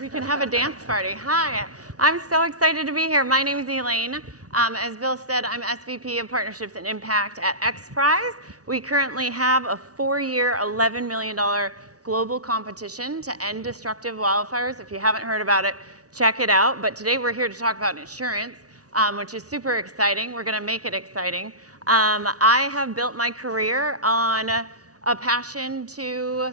We can have a dance party. Hi, I'm so excited to be here. My name is Elaine. As Bill said, I'm SVP of Partnerships and Impact at XPRIZE. We currently have a 4-year, $11 million global competition to end destructive wildfires. If you haven't heard about it, check it out. But today we're here to talk about insurance, which is super exciting. We're going to make it exciting. I have built my career on a passion to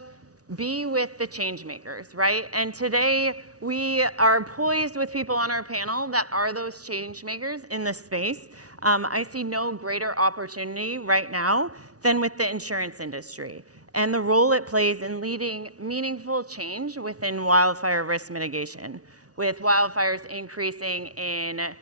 be with the change makers, right? And today we are poised with people on our panel that are those change makers in this space. I see no greater opportunity right now than with the insurance industry and the role it plays in leading meaningful change within wildfire risk mitigation. With wildfires increasing in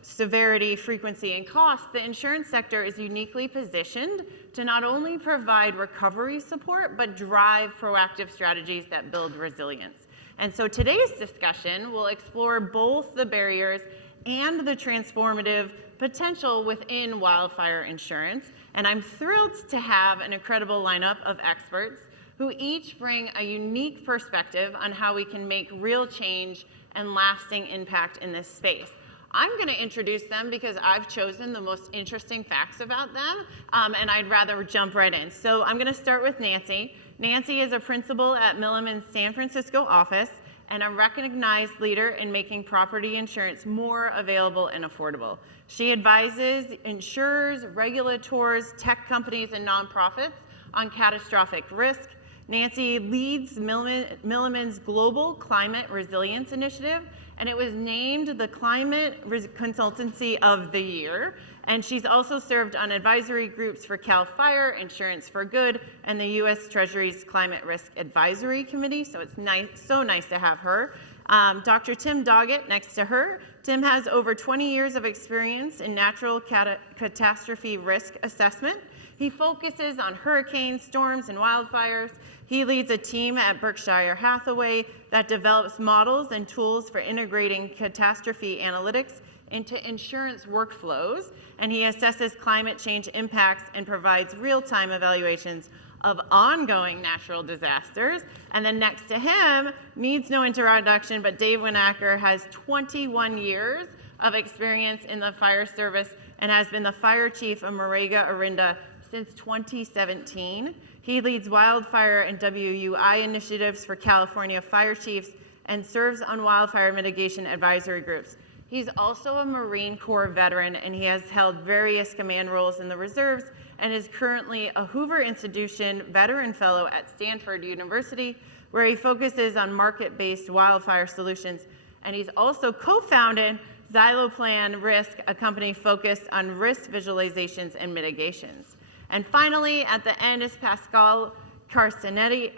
severity, frequency, and cost, the insurance sector is uniquely positioned to not only provide recovery support, but drive proactive strategies that build resilience. And so today's discussion will explore both the barriers and the transformative potential within wildfire insurance. And I'm thrilled to have an incredible lineup of experts who each bring a unique perspective on how we can make real change and lasting impact in this space. I'm going to introduce them because I've chosen the most interesting facts about them, and I'd rather jump right in. So I'm going to start with Nancy. Nancy is a principal at Milliman's San Francisco office and a recognized leader in making property insurance more available and affordable. She advises insurers, regulators, tech companies, and nonprofits on catastrophic risk. Nancy leads Milliman's Global Climate Resilience Initiative, and it was named the Climate Consultancy of the Year. And she's also served on advisory groups for CAL FIRE, Insurance for Good, and the U.S. Treasury's Climate Risk Advisory Committee. So it's so nice to have her. Dr. Tim Doggett next to her. Tim has over 20 years of experience in natural catastrophe risk assessment. He focuses on hurricanes, storms, and wildfires. He leads a team at Berkshire Hathaway that develops models and tools for integrating catastrophe analytics into insurance workflows, and he assesses climate change impacts and provides real-time evaluations of ongoing natural disasters. And then next to him, needs no introduction, but Dave Winnacker has 21 years of experience in the fire service and has been the fire chief of Moraga-Orinda since 2017. He leads wildfire and WUI initiatives for California fire chiefs and serves on wildfire mitigation advisory groups. He's also a Marine Corps veteran, and he has held various command roles in the reserves and is currently a Hoover Institution Veteran Fellow at Stanford University, where he focuses on market-based wildfire solutions. And he's also co-founded Xyloplan Risk, a company focused on risk visualizations and mitigations. And finally, at the end is Pascal Karsenti,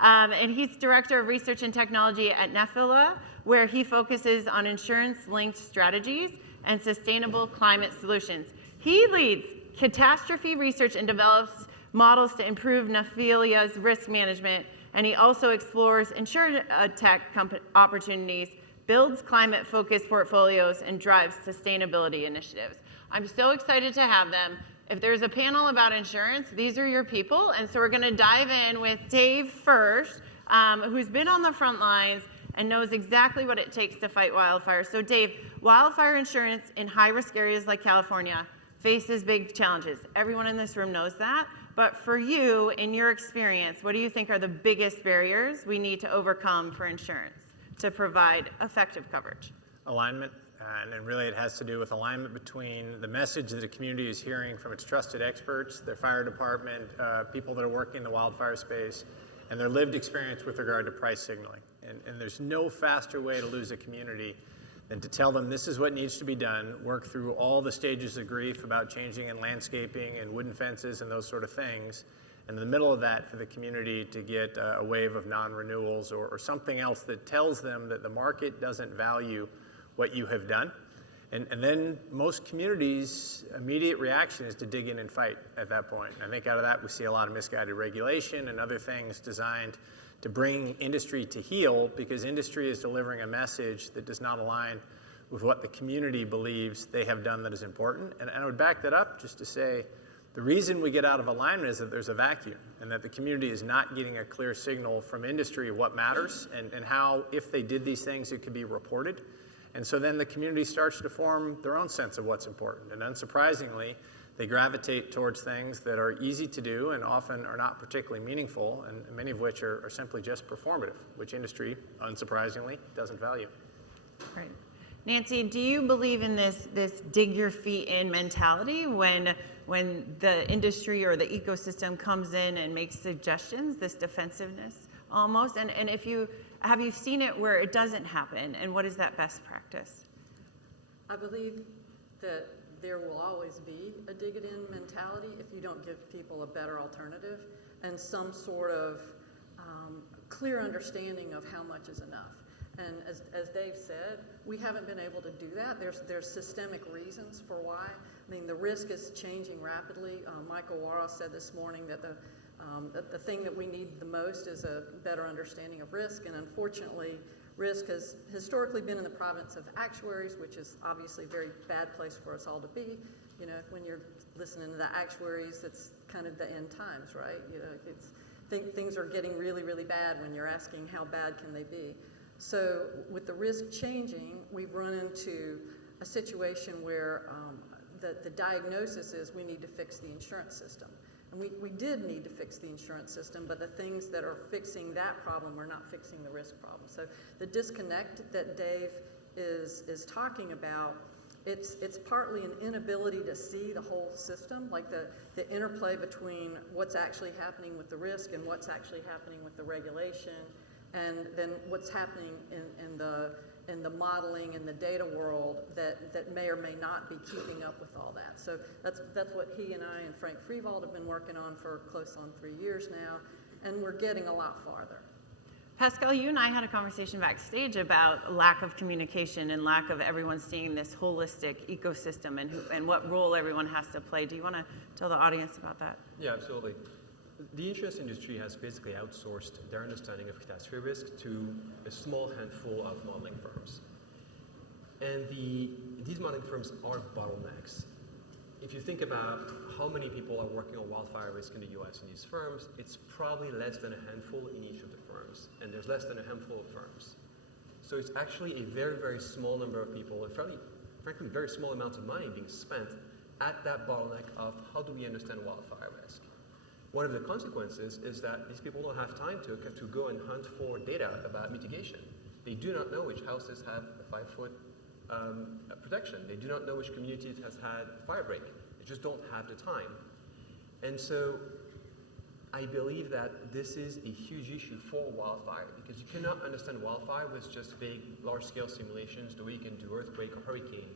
and he's Director of Research and Technology at Nephila, where he focuses on insurance-linked strategies and sustainable climate solutions. He leads catastrophe research and develops models to improve Nephila's risk management, and he also explores insurtech opportunities, builds climate-focused portfolios, and drives sustainability initiatives. I'm so excited to have them. If there's a panel about insurance, these are your people. And so we're going to dive in with Dave first, who's been on the front lines and knows exactly what it takes to fight wildfire. So Dave, wildfire insurance in high-risk areas like California faces big challenges. Everyone in this room knows that. But for you, in your experience, what do you think are the biggest barriers we need to overcome for insurance to provide effective coverage? Alignment. And really it has to do with alignment between the message that the community is hearing from its trusted experts, their fire department, people that are working in the wildfire space, and their lived experience with regard to price signaling. And there's no faster way to lose a community than to tell them this is what needs to be done, work through all the stages of grief about changing in landscaping and wooden fences and those sort of things. And in the middle of that, for the community to get a wave of non-renewals or something else that tells them that the market doesn't value what you have done. And then most communities' immediate reaction is to dig in and fight at that point. And I think out of that we see a lot of misguided regulation and other things designed to bring industry to heel, because industry is delivering a message that does not align with what the community believes they have done that is important. And I would back that up just to say The reason we get out of alignment is that there's a vacuum and that the community is not getting a clear signal from industry of what matters and how, if they did these things, it could be reported. And so then the community starts to form their own sense of what's important. And unsurprisingly, they gravitate towards things that are easy to do and often are not particularly meaningful, and many of which are simply just performative, which industry, unsurprisingly, doesn't value. Right. Nancy, do you believe in this dig your feet in mentality when the industry or the ecosystem comes in and makes suggestions, this defensiveness almost? And have you seen it where it doesn't happen, and what is that best practice? I believe that there will always be a dig it in mentality if you don't give people a better alternative and some sort of clear understanding of how much is enough. And as Dave said, we haven't been able to do that. There's systemic reasons for why. I mean, the risk is changing rapidly. Michael Warrow said this morning that the thing that we need the most is a better understanding of risk, and unfortunately, risk has historically been in the province of actuaries, which is obviously a very bad place for us all to be. You know, when you're listening to the actuaries, it's kind of the end times, right? You know, things are getting really, really bad when you're asking how bad can they be. So with the risk changing, we've run into a situation where the diagnosis is we need to fix the insurance system. And we did need to fix the insurance system, but the things that are fixing that problem are not fixing the risk problem. So the disconnect that Dave is talking about, it's partly an inability to see the whole system, like the interplay between what's actually happening with the risk and what's actually happening with the regulation, and then what's happening in the modeling and the data world that may or may not be keeping up with all that. So that's what he and I and Frank Freevold have been working on for close on 3 years now, and we're getting a lot farther. Pascal, you and I had a conversation backstage about lack of communication and lack of everyone seeing this holistic ecosystem and what role everyone has to play. Do you want to tell the audience about that? Yeah, absolutely. The insurance industry has basically outsourced their understanding of catastrophe risk to a small handful of modeling firms. And these modeling firms are bottlenecks. If you think about how many people are working on wildfire risk in the US in these firms, it's probably less than a handful in each of the firms. And there's less than a handful of firms. So it's actually a very, very small number of people, and frankly, very small amounts of money being spent at that bottleneck of how do we understand wildfire risk. One of the consequences is that these people don't have time to go and hunt for data about mitigation. They do not know which houses have a 5-foot protection. They do not know which community has had a fire break. They just don't have the time. And so I believe that this is a huge issue for wildfire, because you cannot understand wildfire with just vague large-scale simulations the way you can do earthquake or hurricane,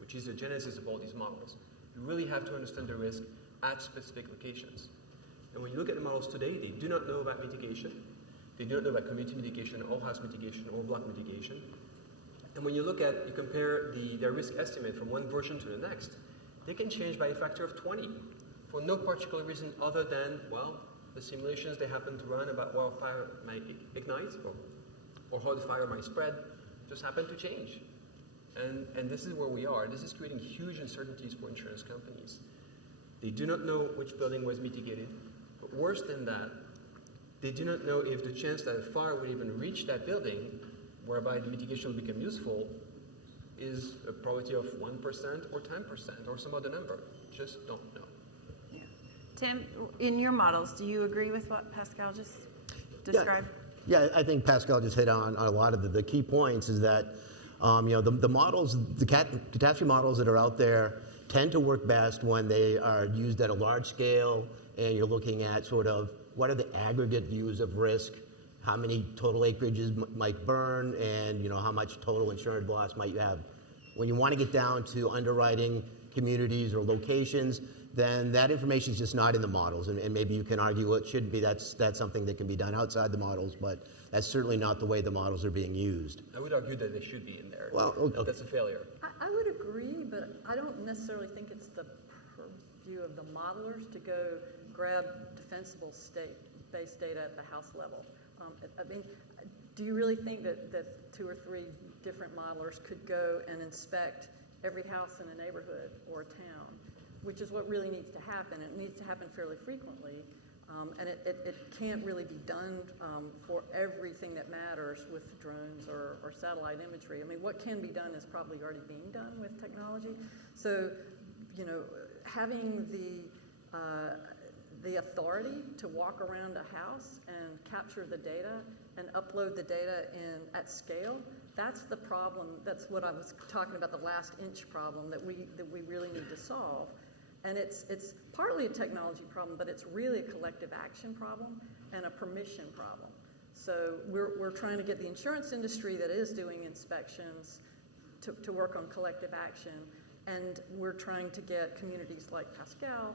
which is the genesis of all these models. You really have to understand the risk at specific locations. And when you look at the models today, they do not know about mitigation. They do not know about community mitigation, or house mitigation, or block mitigation. And when you compare their risk estimate from one version to the next, they can change by a factor of 20 for no particular reason other than, well, the simulations they happen to run about wildfire might ignite or how the fire might spread just happen to change. And this is where we are. This is creating huge uncertainties for insurance companies. They do not know which building was mitigated. But worse than that, they do not know if the chance that a fire would even reach that building, whereby the mitigation will become useful, is a probability of 1% or 10% or some other number. Just don't know. Yeah. Tim, in your models, do you agree with what Pascal just described? Yeah, I think Pascal just hit on a lot of the key points. Is that the models, the catastrophe models that are out there tend to work best when they are used at a large scale, and you're looking at sort of what are the aggregate views of risk, how many total acreages might burn, and how much total insured loss might you have. When you want to get down to underwriting communities or locations, then that information is just not in the models, and maybe you can argue it should be. That's something that can be done outside the models, but that's certainly not the way the models are being used. I would argue that they should be in there. Well, okay. That's a failure. I would agree, but I don't necessarily think it's the purview of the modelers to go grab defensible state-based data at the house level. I mean, do you really think that 2 or 3 different modelers could go and inspect every house in a neighborhood or a town which is what really needs to happen. It needs to happen fairly frequently. And it can't really be done for everything that matters with drones or satellite imagery. I mean, what can be done is probably already being done with technology. So, you know, having the authority to walk around a house and capture the data and upload the data at scale, that's the problem. That's what I was talking about, the last inch problem that we really need to solve. And it's partly a technology problem, but it's really a collective action problem and a permission problem. So we're trying to get the insurance industry that is doing inspections to work on collective action, and we're trying to get communities like Pascal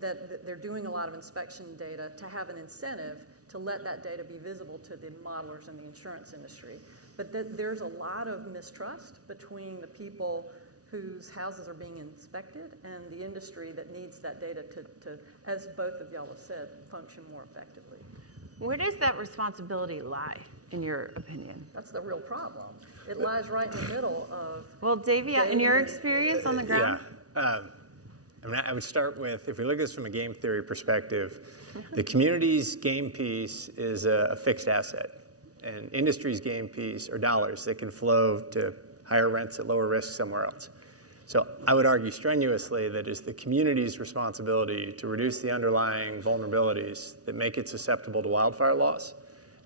that they're doing a lot of inspection data to have an incentive to let that data be visible to the modelers in the insurance industry. But there's a lot of mistrust between the people whose houses are being inspected and the industry that needs that data to, as both of y'all have said, function more effectively. Where does that responsibility lie, in your opinion? That's the real problem. It lies right in the middle of... Well, Davey, in your experience on the ground? Yeah. I mean, I would start with, if we look at this from a game theory perspective, the community's game piece is a fixed asset, and industry's game piece are dollars that can flow to higher rents at lower risk somewhere else. So I would argue strenuously that it's the community's responsibility to reduce the underlying vulnerabilities that make it susceptible to wildfire loss,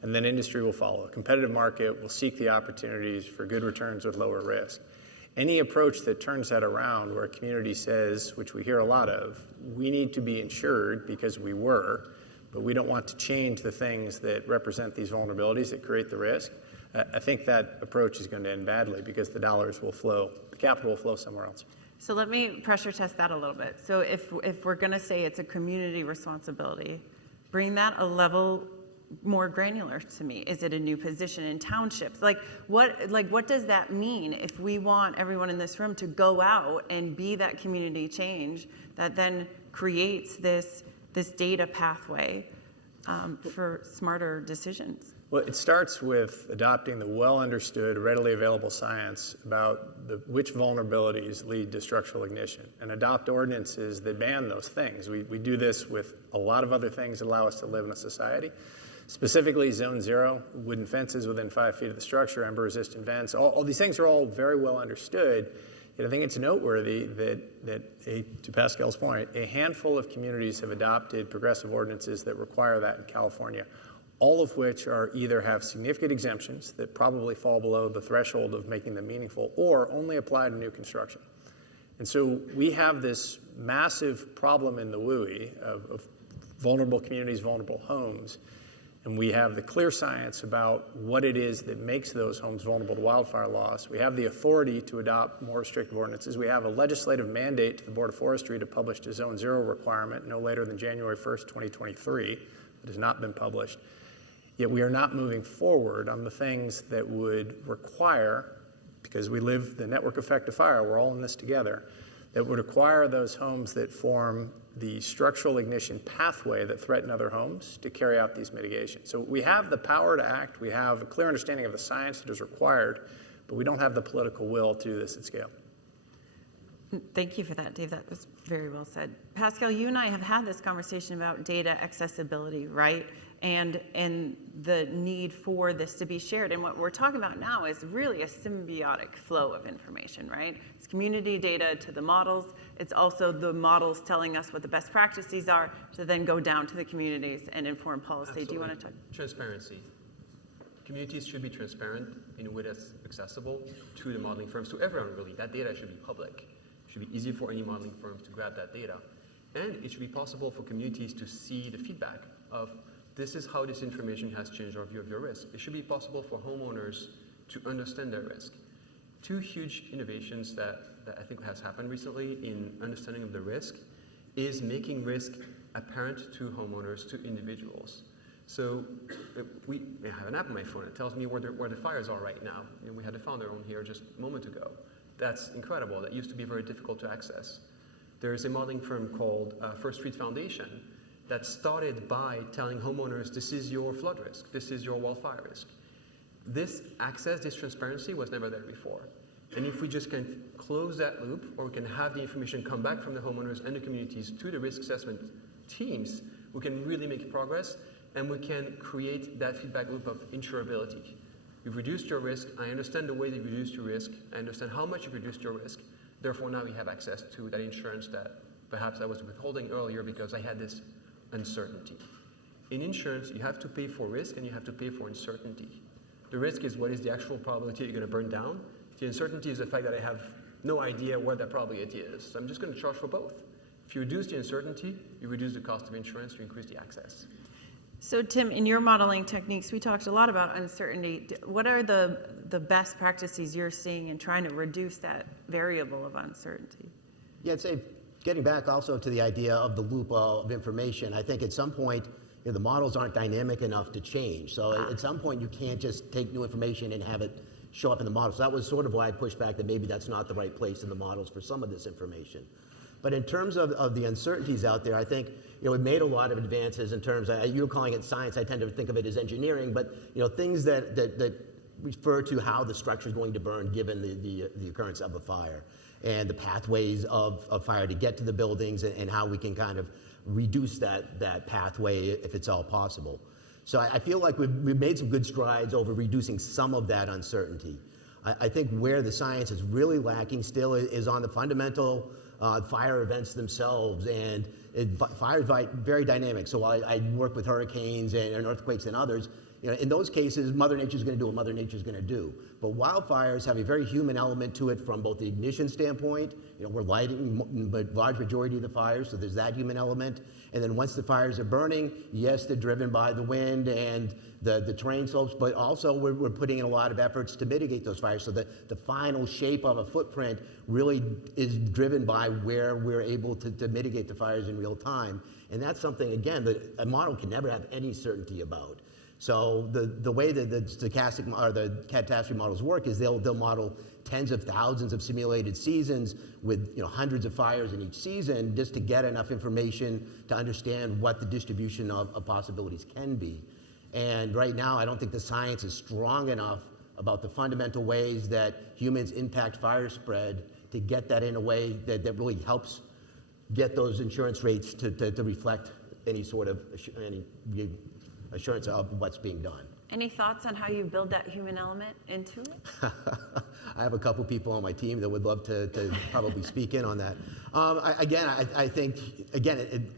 and then industry will follow. A competitive market will seek the opportunities for good returns with lower risk. Any approach that turns that around, where a community says, which we hear a lot of, we need to be insured because we were, but we don't want to change the things that represent these vulnerabilities that create the risk, I think that approach is going to end badly because the dollars will flow, the capital will flow somewhere else. So let me pressure test that a little bit. So if we're going to say it's a community responsibility, bring that a level more granular to me. Is it a new position in townships? What does that mean if we want everyone in this room to go out and be that community change that then creates this data pathway for smarter decisions? Well, it starts with adopting the well-understood, readily available science about which vulnerabilities lead to structural ignition, and adopt ordinances that ban those things. We do this with a lot of other things that allow us to live in a society. Specifically, Zone 0, wooden fences within 5 feet of the structure, ember-resistant vents. All these things are all very well understood. Yet I think it's noteworthy that, to Pascal's point, a handful of communities have adopted progressive ordinances that require that in California, all of which are either have significant exemptions that probably fall below the threshold of making them meaningful, or only apply to new construction. And so we have this massive problem in the WUI of vulnerable communities, vulnerable homes, and we have the clear science about what it is that makes those homes vulnerable to wildfire loss. We have the authority to adopt more restrictive ordinances. We have a legislative mandate to the Board of Forestry to publish a Zone 0 requirement no later than January 1st, 2023, that has not been published. Yet we are not moving forward on the things that would require, because we live the network effect of fire, we're all in this together, that would require those homes that form the structural ignition pathway that threaten other homes to carry out these mitigations. So we have the power to act, we have a clear understanding of the science that is required, but we don't have the political will to do this at scale. Thank you for that, Dave. That was very well said. Pascal, you and I have had this conversation about data accessibility, right? And the need for this to be shared. And what we're talking about now is really a symbiotic flow of information, right? It's community data to the models. It's also the models telling us what the best practices are to then go down to the communities and inform policy. Absolutely. Do you want to talk? Transparency. Communities should be transparent in a way that's accessible to the modeling firms, to everyone really. That data should be public. It should be easy for any modeling firms to grab that data. And it should be possible for communities to see the feedback of this is how this information has changed our view of your risk. It should be possible for homeowners to understand their risk. Two huge innovations that I think has happened recently in understanding of the risk is making risk apparent to homeowners, to individuals. So we have an app on my phone. It tells me where the fires are right now. And we had a founder on here just a moment ago. That's incredible. That used to be very difficult to access. There's a modeling firm called First Street Foundation that started by telling homeowners, this is your flood risk, this is your wildfire risk. This access, this transparency was never there before. And if we just can close that loop, or we can have the information come back from the homeowners and the communities to the risk assessment teams, we can really make progress, and we can create that feedback loop of insurability. You've reduced your risk. I understand the way that you've reduced your risk. I understand how much you've reduced your risk. Therefore, now we have access to that insurance that perhaps I was withholding earlier because I had this uncertainty. In insurance, you have to pay for risk and you have to pay for uncertainty. The risk is what is the actual probability you're going to burn down. The uncertainty is the fact that I have no idea what that probability is. So I'm just going to charge for both. If you reduce the uncertainty, you reduce the cost of insurance, you increase the access. So Tim, in your modeling techniques, we talked a lot about uncertainty. What are the best practices you're seeing in trying to reduce that variable of uncertainty? Yeah, I'd say getting back also to the idea of the loop of information, I think at some point, the models aren't dynamic enough to change. So at some point, you can't just take new information and have it show up in the model. So that was sort of why I pushed back that maybe that's not the right place in the models for some of this information. But in terms of the uncertainties out there, I think we've made a lot of advances in terms of, you're calling it science, I tend to think of it as engineering, but things that refer to how the structure is going to burn given the occurrence of a fire, and the pathways of fire to get to the buildings, and how we can kind of reduce that pathway if it's all possible. So I feel like we've made some good strides over reducing some of that uncertainty. I think where the science is really lacking still is on the fundamental fire events themselves, and fire is very dynamic. So I work with hurricanes and earthquakes and others. In those cases, Mother Nature's going to do what Mother Nature's going to do. But wildfires have a very human element to it from both the ignition standpoint. We're lighting the large majority of the fires, so there's that human element. And then once the fires are burning, yes, they're driven by the wind and the terrain slopes, but also we're putting in a lot of efforts to mitigate those fires, so that the final shape of a footprint really is driven by where we're able to mitigate the fires in real time. And that's something, again, that a model can never have any certainty about. So the way that the stochastic or the catastrophe models work is they'll model tens of thousands of simulated seasons with hundreds of fires in each season, just to get enough information to understand what the distribution of possibilities can be. And right now, I don't think the science is strong enough about the fundamental ways that humans impact fire spread to get that in a way that really helps get those insurance rates to reflect any sort of assurance of what's being done. Any thoughts on how you build that human element into it? I have a couple people on my team that would love to probably speak in on that. I think,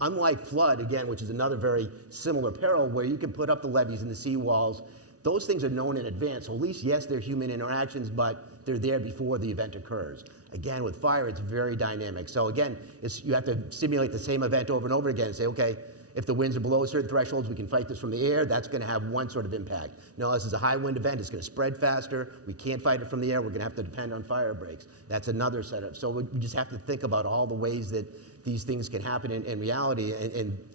unlike flood, again, which is another very similar peril where you can put up the levees and the seawalls, those things are known in advance. So at least, yes, they're human interactions, but they're there before the event occurs. Again, with fire, it's very dynamic. So again, you have to simulate the same event over and over again and say, okay, if the winds are below certain thresholds, we can fight this from the air. That's going to have one sort of impact. No, this is a high wind event. It's going to spread faster. We can't fight it from the air. We're going to have to depend on fire breaks. That's another setup. So we just have to think about all the ways that these things can happen in reality,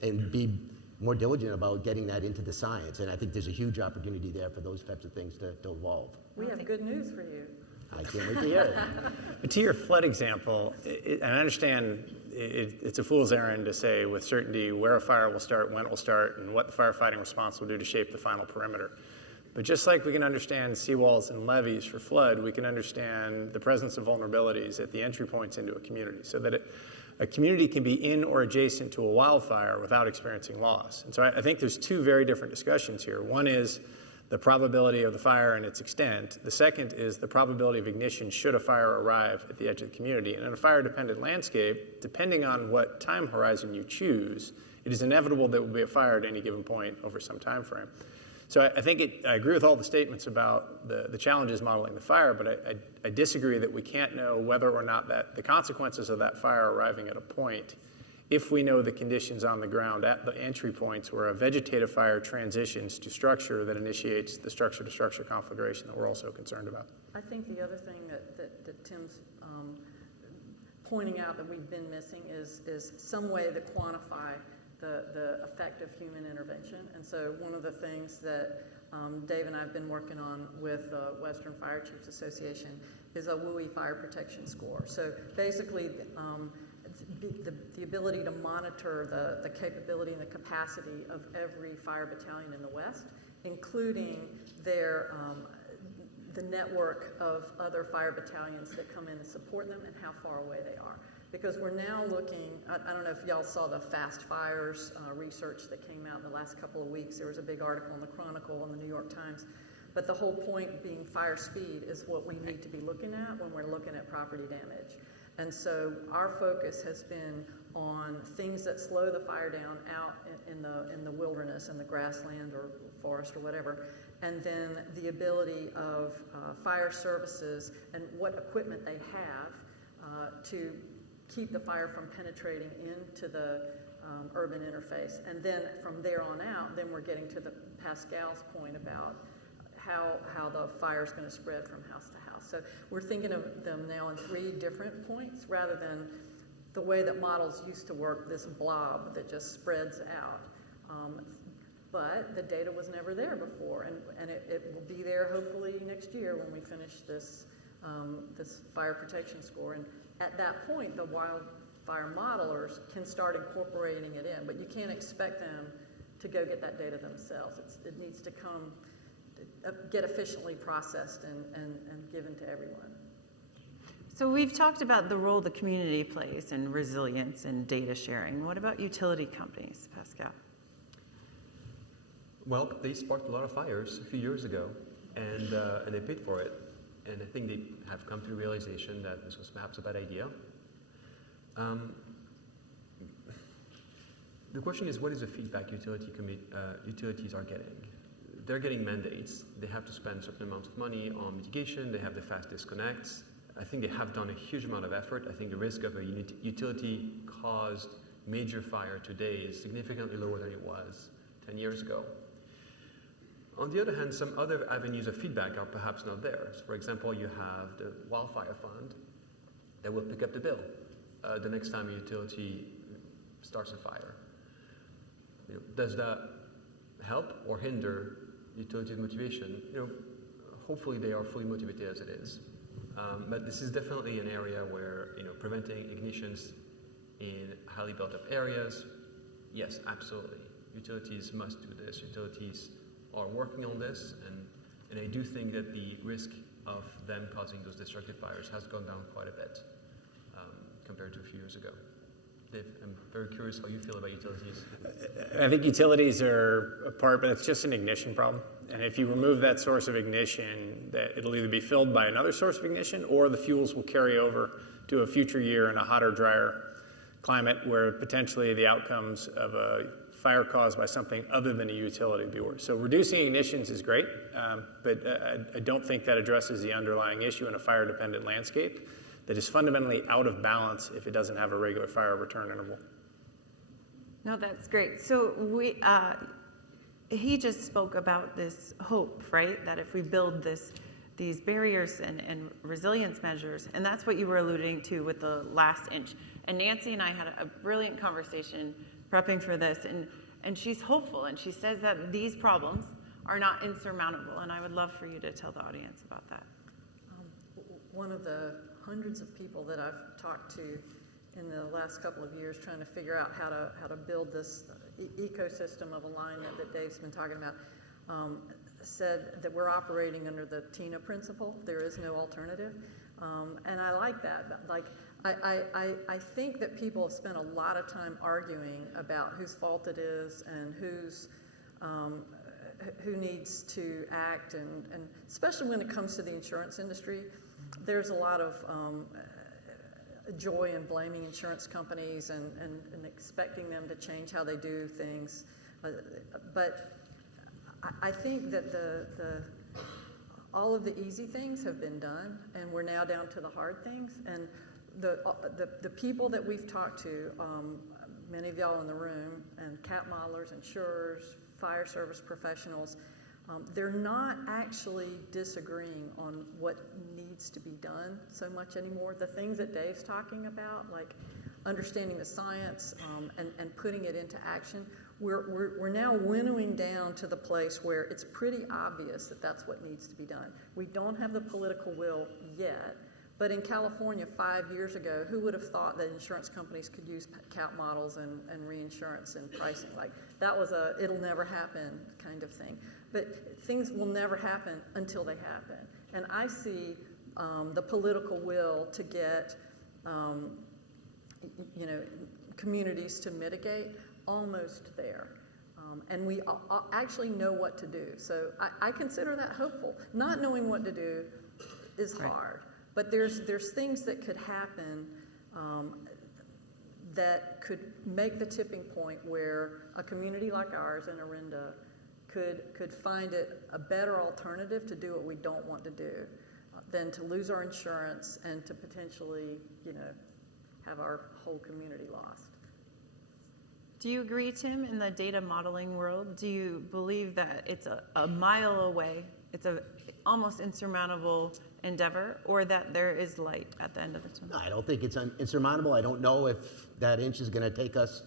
and be more diligent about getting that into the science. And I think there's a huge opportunity there for those types of things to evolve. We have good news for you. I can't wait to hear it. But to your flood example, and I understand it's a fool's errand to say with certainty where a fire will start, when it will start, and what the firefighting response will do to shape the final perimeter. But just like we can understand seawalls and levees for flood, we can understand the presence of vulnerabilities at the entry points into a community, so that a community can be in or adjacent to a wildfire without experiencing loss. And so I think there's two very different discussions here. One is the probability of the fire and its extent. The second is the probability of ignition should a fire arrive at the edge of the community. And in a fire-dependent landscape, depending on what time horizon you choose, it is inevitable there will be a fire at any given point over some time frame. So I think I agree with all the statements about the challenges modeling the fire, but I disagree that we can't know whether or not that the consequences of that fire arriving at a point, if we know the conditions on the ground at the entry points where a vegetative fire transitions to structure that initiates the structure-to-structure conflagration that we're also concerned about. I think the other thing that Tim's pointing out that we've been missing is some way to quantify the effect of human intervention. And so one of the things that Dave and I have been working on with Western Fire Chiefs Association is a WUI fire protection score. So basically, the ability to monitor the capability and the capacity of every fire battalion in the West, including their the network of other fire battalions that come in and support them and how far away they are. Because we're now looking, I don't know if y'all saw the fast fires research that came out in the last couple of weeks. There was a big article in the Chronicle and the New York Times. But the whole point being fire speed is what we need to be looking at when we're looking at property damage. And so our focus has been on things that slow the fire down out in the wilderness and the grassland or forest or whatever, and then the ability of fire services and what equipment they have to keep the fire from penetrating into the urban interface. And then from there on out, then we're getting to the Pascal's point about how the fire is going to spread from house to house. So we're thinking of them now in 3 different points rather than the way that models used to work, this blob that just spreads out. But the data was never there before, and it will be there hopefully next year when we finish this, this fire protection score. And at that point, the wildfire modelers can start incorporating it in, but you can't expect them to go get that data themselves. It needs to come, get efficiently processed and given to everyone. So we've talked about the role the community plays in resilience and data sharing. What about utility companies, Pascal? Well, they sparked a lot of fires a few years ago, and they paid for it. And I think they have come to the realization that this was perhaps a bad idea. The question is, what is the feedback utilities are getting? They're getting mandates. They have to spend a certain amount of money on mitigation. They have the fast disconnects. I think they have done a huge amount of effort. I think the risk of a utility-caused major fire today is significantly lower than it was 10 years ago. On the other hand, some other avenues of feedback are perhaps not there. So for example, you have the Wildfire Fund that will pick up the bill the next time a utility starts a fire. Does that help or hinder utilities' motivation? Hopefully they are fully motivated as it is. But this is definitely an area where preventing ignitions in highly built-up areas, yes, absolutely. Utilities must do this. Utilities are working on this, and I do think that the risk of them causing those destructive fires has gone down quite a bit compared to a few years ago. Dave, I'm very curious how you feel about utilities. I think utilities are a part, but it's just an ignition problem. And if you remove that source of ignition, that it'll either be filled by another source of ignition or the fuels will carry over to a future year in a hotter, drier climate where potentially the outcomes of a fire caused by something other than a utility would be worse. So reducing ignitions is great, but I don't think that addresses the underlying issue in a fire-dependent landscape that is fundamentally out of balance if it doesn't have a regular fire return interval. No, that's great. So he just spoke about this hope, right? That if we build these barriers and resilience measures, and that's what you were alluding to with the last inch. And Nancy and I had a brilliant conversation prepping for this, and she's hopeful, and she says that these problems are not insurmountable, and I would love for you to tell the audience about that. One of the hundreds of people that I've talked to in the last couple of years trying to figure out how to build this ecosystem of alignment that Dave's been talking about said that we're operating under the TINA principle. There is no alternative. And I like that. Like, I think that people have spent a lot of time arguing about whose fault it is and who needs to act, and especially when it comes to the insurance industry, there's a lot of joy in blaming insurance companies and expecting them to change how they do things. But I think that all of the easy things have been done, and we're now down to the hard things. And the people that we've talked to, many of y'all in the room, and CAT modelers, insurers, fire service professionals, they're not actually disagreeing on what needs to be done so much anymore. The things that Dave's talking about, like understanding the science and putting it into action, we're now winnowing down to the place where it's pretty obvious that that's what needs to be done. We don't have the political will yet, but in California 5 years ago, who would have thought that insurance companies could use CAT models and reinsurance and pricing? Like, that was it'll never happen kind of thing. But things will never happen until they happen. And I see the political will to get, communities to mitigate almost there. And we actually know what to do. So I consider that hopeful. Not knowing what to do is hard, but there's things that could happen that could make the tipping point where a community like ours in Orinda could find it a better alternative to do what we don't want to do than to lose our insurance and to potentially, have our whole community lost. Do you agree, Tim, in the data modeling world? Do you believe that it's a mile away, it's a almost insurmountable endeavor, or that there is light at the end of the tunnel? I don't think it's insurmountable. I don't know if that inch is going to take us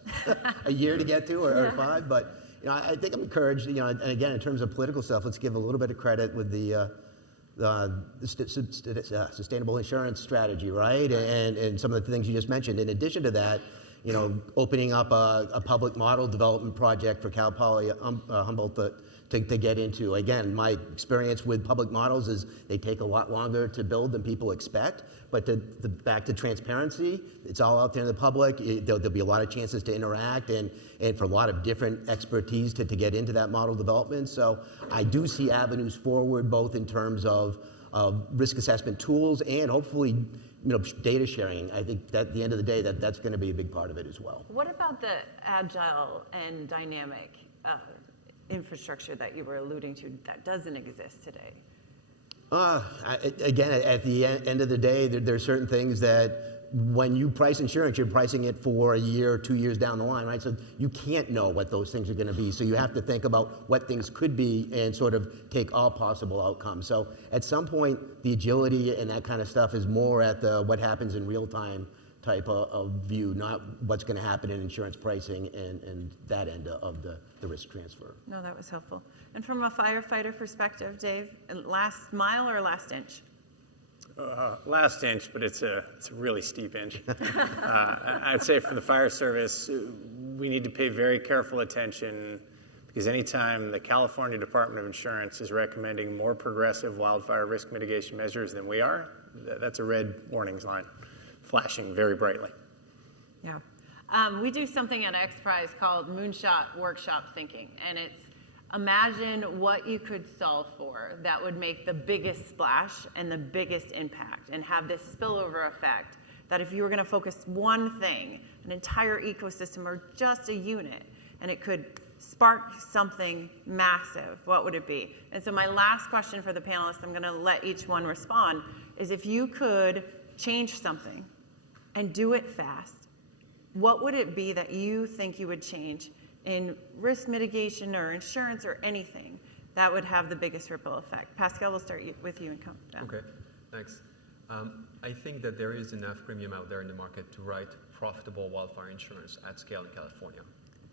a year to get to or 5, but I think I'm encouraged. And again, in terms of political stuff, let's give a little bit of credit with the sustainable insurance strategy, right? And some of the things you just mentioned. In addition to that, opening up a public model development project for Cal Poly Humboldt to get into. Again, my experience with public models is they take a lot longer to build than people expect, but back to transparency, it's all out there in the public. There'll be a lot of chances to interact and for a lot of different expertise to get into that model development. So I do see avenues forward, both in terms of risk assessment tools and hopefully data sharing. I think that at the end of the day, that's going to be a big part of it as well. What about the agile and dynamic infrastructure that you were alluding to that doesn't exist today? Again, at the end of the day, there's certain things that when you price insurance, you're pricing it for a year or 2 years down the line, right? So you can't know what those things are going to be. So you have to think about what things could be and sort of take all possible outcomes. So at some point, the agility and that kind of stuff is more at the what happens in real time type of view, not what's going to happen in insurance pricing and that end of the risk transfer. No, that was helpful. And from a firefighter perspective, Dave, last mile or last inch? Last inch, but it's a really steep inch. I'd say for the fire service, we need to pay very careful attention, because anytime the California Department of Insurance is recommending more progressive wildfire risk mitigation measures than we are, that's a red warning sign flashing very brightly. Yeah. We do something at XPRIZE called Moonshot Workshop Thinking, and it's imagine what you could solve for that would make the biggest splash and the biggest impact and have this spillover effect that if you were going to focus one thing, an entire ecosystem or just a unit, and it could spark something massive, what would it be? And so my last question for the panelists, I'm going to let each one respond, is if you could change something and do it fast, what would it be that you think you would change in risk mitigation or insurance or anything that would have the biggest ripple effect? Pascal, we'll start with you and come down. Okay, thanks. I think that there is enough premium out there in the market to write profitable wildfire insurance at scale in California.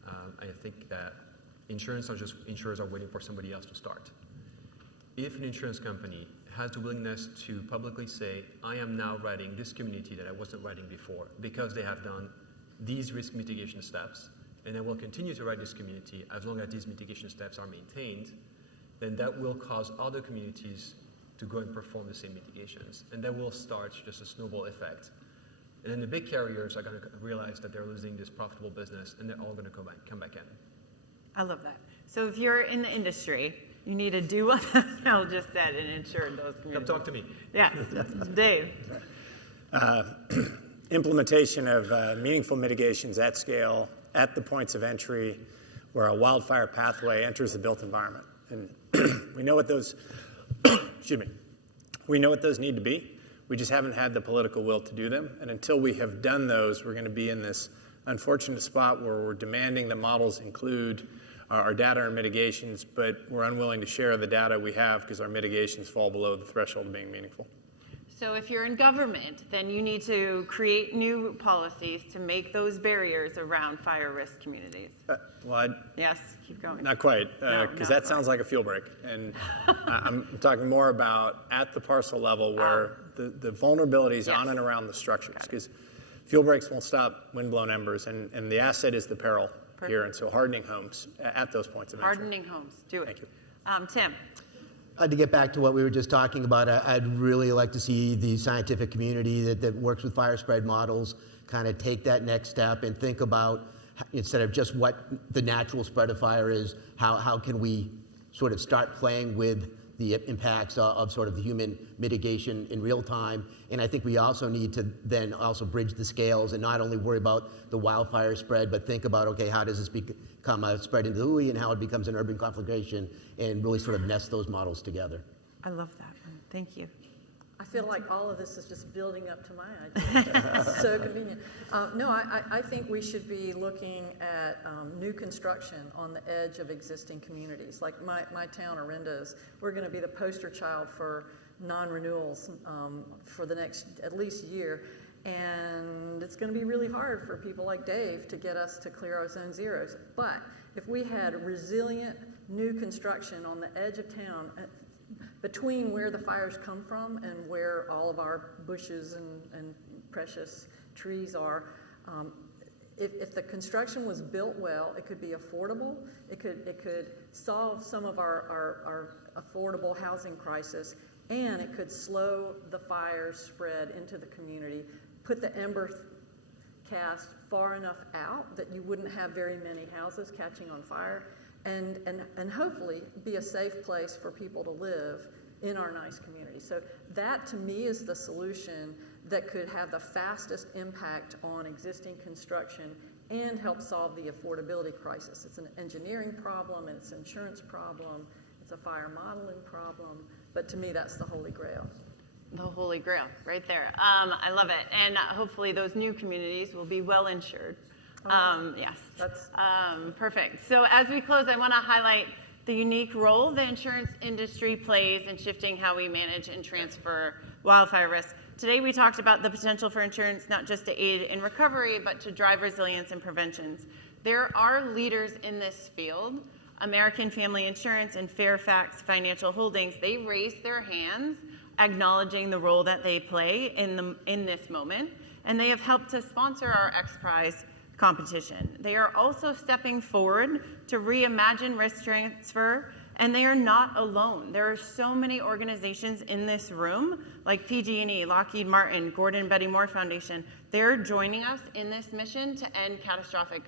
I think that insurers are waiting for somebody else to start. If an insurance company has the willingness to publicly say, I am now writing this community that I wasn't writing before because they have done these risk mitigation steps, and I will continue to write this community as long as these mitigation steps are maintained, then that will cause other communities to go and perform the same mitigations. And that will start just a snowball effect. And then the big carriers are going to realize that they're losing this profitable business, and they're all going to come back in. I love that. So if you're in the industry, you need to do what Pascal just said and insure those communities. Come talk to me. Yes, Dave. Implementation of meaningful mitigations at scale at the points of entry where a wildfire pathway enters the built environment. And we know what those, excuse me, we know what those need to be. We just haven't had the political will to do them. And until we have done those, we're going to be in this unfortunate spot where we're demanding that models include our data and mitigations, but we're unwilling to share the data we have because our mitigations fall below the threshold of being meaningful. So if you're in government, then you need to create new policies to make those barriers around fire risk communities. Yes, keep going. Not quite, because that sounds like a fuel break. And I'm talking more about at the parcel level where the vulnerabilities on and around the structures, because fuel breaks won't stop windblown embers, and the asset is the peril here, and so hardening homes at those points of entry. Hardening homes, do it. Thank you. Tim. To get back to what we were just talking about, I'd really like to see the scientific community that works with fire spread models kind of take that next step and think about, instead of just what the natural spread of fire is, how can we sort of start playing with the impacts of sort of the human mitigation in real time. And I think we also need to then also bridge the scales and not only worry about the wildfire spread, but think about, okay, how does this become a spread into the UAE and how it becomes an urban conflagration, and really sort of nest those models together. I love that one. Thank you. I feel like all of this is just building up to my idea. It's so convenient. No, I think we should be looking at new construction on the edge of existing communities. Like my town, Orinda's, we're going to be the poster child for non-renewals for the next at least year. And it's going to be really hard for people like Dave to get us to clear our zone zeros. But if we had resilient new construction on the edge of town, between where the fires come from and where all of our bushes and precious trees are, if the construction was built well, it could be affordable. It could solve some of our affordable housing crisis, and it could slow the fires spread into the community, put the ember cast far enough out that you wouldn't have very many houses catching on fire, and hopefully be a safe place for people to live in our nice community. So that, to me, is the solution that could have the fastest impact on existing construction and help solve the affordability crisis. It's an engineering problem, it's an insurance problem, it's a fire modeling problem, but to me, that's the holy grail. The holy grail, right there. I love it. And hopefully those new communities will be well insured. Yes. That's Perfect. So as we close, I want to highlight the unique role the insurance industry plays in shifting how we manage and transfer wildfire risk. Today we talked about the potential for insurance not just to aid in recovery, but to drive resilience and preventions. There are leaders in this field. American Family Insurance and Fairfax Financial Holdings, they raised their hands acknowledging the role that they play in this moment, and they have helped to sponsor our XPRIZE competition. They are also stepping forward to reimagine risk transfer, and they are not alone. There are so many organizations in this room, like PG&E, Lockheed Martin, Gordon Betty Moore Foundation. They're joining us in this mission to end catastrophic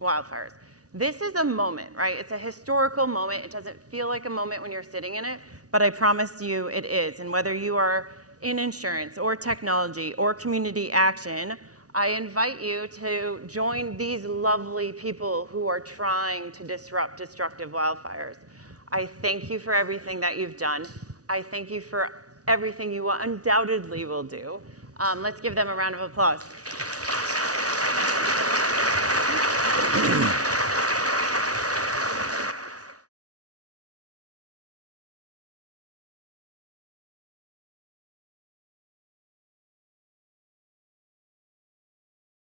wildfires. This is a moment, right? It's a historical moment. It doesn't feel like a moment when you're sitting in it, but I promise you it is. And whether you are in insurance or technology or community action, I invite you to join these lovely people who are trying to disrupt destructive wildfires. I thank you for everything that you've done. I thank you for everything you undoubtedly will do. Let's give them a round of applause.